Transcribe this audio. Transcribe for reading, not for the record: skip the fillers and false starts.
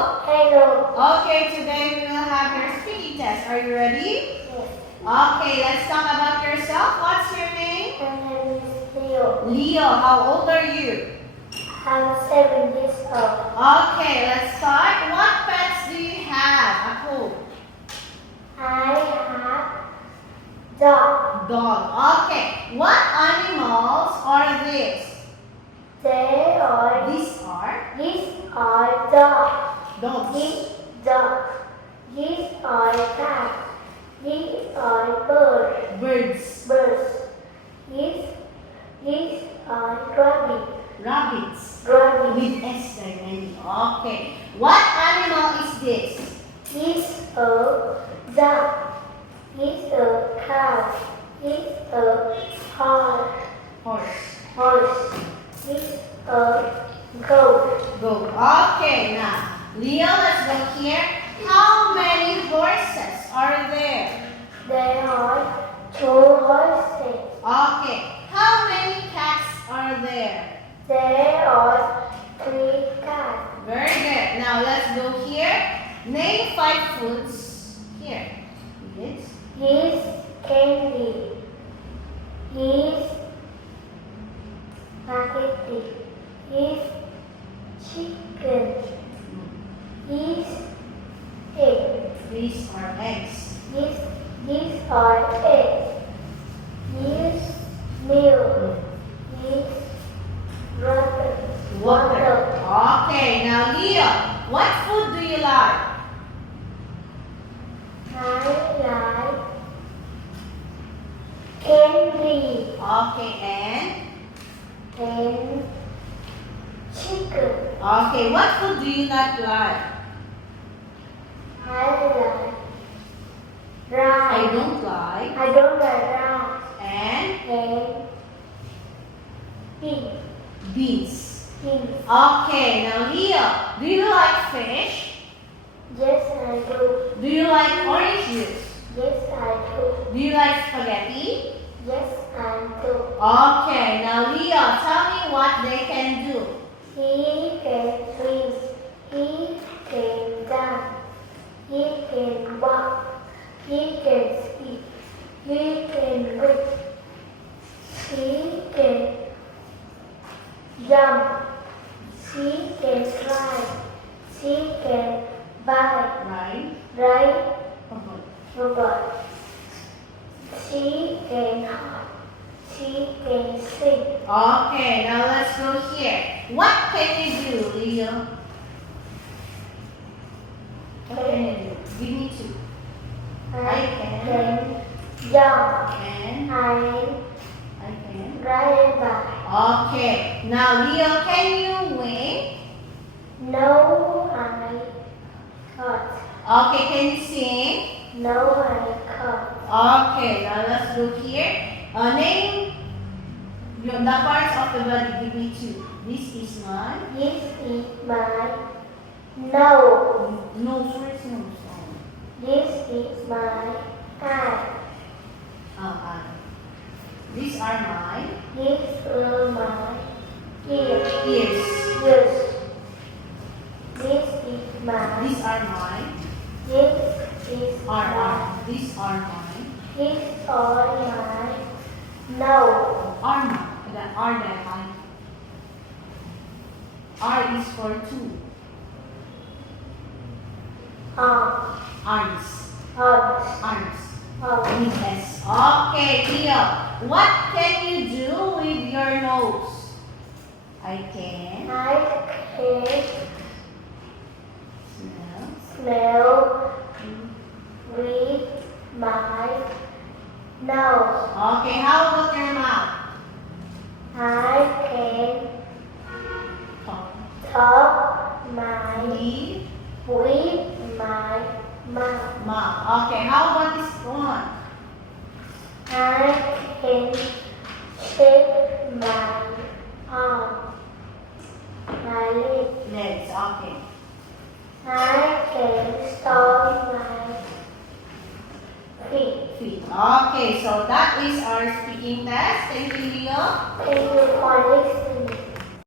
Hello. Okay, today we will have your speaking test. Are you ready? Yes. Okay, let's talk about yourself. What's your name? My name is Leo. Leo. How old are you? I'm 7 years old. Okay, let's start. What pets do you have at home? I have dog. Dog. Okay. What animals are these? These are dog. Dogs. These dog. These are cats. These are birds. Birds. Birds. These are rabbits. Rabbits. Rabbits. With S terminating. Okay. What animal is this? These are duck. These are cow. These are horse. Horse. These are goat. Go. Okay, now, Leo, let's go here. How many horses are there? There are 2 horses. Okay. How many cats are there? There are 3 cats. Very good. Now, let's go here. Name 5 foods. Here. Yes. He's candy. He's spaghetti. He's chicken. He's egg. These are eggs. These are eggs. He's milk. He's water. Okay, now Leo, what food do you like? I like candy Okay, and? and chicken. Okay, what food do you not like? I like I rice. don't like. I don't like rice And and beans. beans. Beans. Okay, now Leo, do you like fish? Yes, I do. Do you like orange juice? Yes, I do. Do you like spaghetti? Yes, I do. Okay, now Leo, tell me what they can do. He can swim. He can dance. He can walk. He can speak. He can read. He can jump. She can fly. She can buy. Right? Ride Okay. robot. She can hop. She can sing. Okay, now let's go here. What can you do, Leo? What can you do? Give me 2. I can can jump. And I I can. ride by. Okay, now Leo, can you win? No, I can't. Okay, can you sing? No, I can't. Okay, now let's go here. Name the parts of the body. Give me 2. This is my This is my nose. nose. Where's nose? This is my eye. Eye. These are my These are my ears. ears. Ears. This is my. These are my This is my. arm. These are my These are my nose. arm. The R that R is for 2. Arms. Arms. Arms. Arms. With S. Okay, Leo. What can you do with your nose? I can I can smell. smell with my nose. Okay, how about your mouth? I can Talk. talk my With with my mouth. mouth. Okay, how about this one? I can shake my arm, my leg. Legs. Okay. I can stomp my feet. Feet. Okay, so that is our speaking test. Thank you, Leo. Thank you for listening.